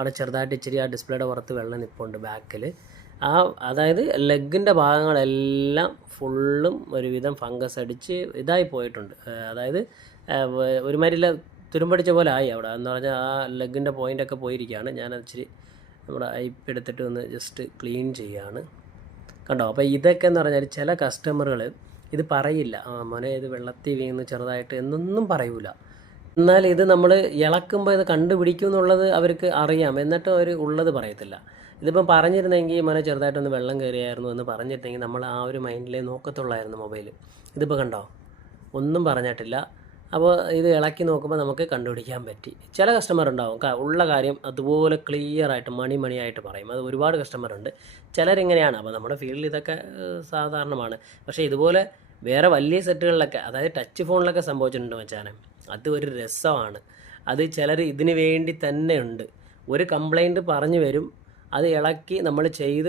അവിടെ ചെറുതായിട്ട് ഇച്ചിരി ആ ഡിസ്പ്ലേയുടെ പുറത്ത് വെള്ളം നിൽപ്പുണ്ട് ബാക്കിൽ. അതായത് ലെഗിൻ്റെ ഭാഗങ്ങളെല്ലാം ഫുള്ളും ഒരുവിധം ഫംഗസ് അടിച്ച് ഇതായി പോയിട്ടുണ്ട്. അതായത് ഒരുമാതിരില്ല തുരുമ്പടിച്ച പോലെ ആയി അവിടെ എന്ന് പറഞ്ഞാൽ ആ ലെഗിൻ്റെ പോയിൻ്റൊക്കെ പോയിരിക്കുകയാണ്. ഞാനത് ഇച്ചിരി നമ്മുടെ ഐപ്പ് എടുത്തിട്ട് ഒന്ന് ജസ്റ്റ് ക്ലീൻ ചെയ്യുകയാണ്. കണ്ടോ? അപ്പോൾ ഇതൊക്കെ എന്ന് പറഞ്ഞാൽ ചില കസ്റ്റമറുകൾ ഇത് പറയില്ല, മോനെ ഇത് വെള്ളത്തിൽ വീഴുന്നു ചെറുതായിട്ട് എന്നൊന്നും പറയൂല. എന്നാൽ ഇത് നമ്മൾ ഇളക്കുമ്പോൾ ഇത് കണ്ടുപിടിക്കും എന്നുള്ളത് അവർക്ക് അറിയാം, എന്നിട്ടും അവർ ഉള്ളത് പറയത്തില്ല. ഇതിപ്പം പറഞ്ഞിരുന്നെങ്കിൽ മോനെ ചെറുതായിട്ടൊന്ന് വെള്ളം കയറിയായിരുന്നു എന്ന് പറഞ്ഞിരുന്നെങ്കിൽ നമ്മൾ ആ ഒരു മൈൻഡിലേ നോക്കത്തുള്ളായിരുന്നു മൊബൈൽ. ഇതിപ്പോൾ കണ്ടോ, ഒന്നും പറഞ്ഞിട്ടില്ല. അപ്പോൾ ഇത് ഇളക്കി നോക്കുമ്പോൾ നമുക്ക് കണ്ടുപിടിക്കാൻ പറ്റി. ചില കസ്റ്റമർ ഉണ്ടാവും ഉള്ള കാര്യം അതുപോലെ ക്ലിയറായിട്ട് മണിയായിട്ട് പറയും. അത് ഒരുപാട് കസ്റ്റമറുണ്ട്. ചിലരിങ്ങനെയാണ്. അപ്പോൾ നമ്മുടെ ഫീൽഡിൽ ഇതൊക്കെ സാധാരണമാണ്. പക്ഷേ ഇതുപോലെ വേറെ വലിയ സെറ്റുകളിലൊക്കെ, അതായത് ടച്ച് ഫോണിലൊക്കെ സംഭവിച്ചിട്ടുണ്ട് മച്ചാനെ. അത് ഒരു രസമാണ്. അത് ചിലർ ഇതിന് വേണ്ടി തന്നെ ഉണ്ട്. ഒരു കംപ്ലൈൻറ്റ് പറഞ്ഞു വരും, അത് ഇളക്കി നമ്മൾ ചെയ്ത്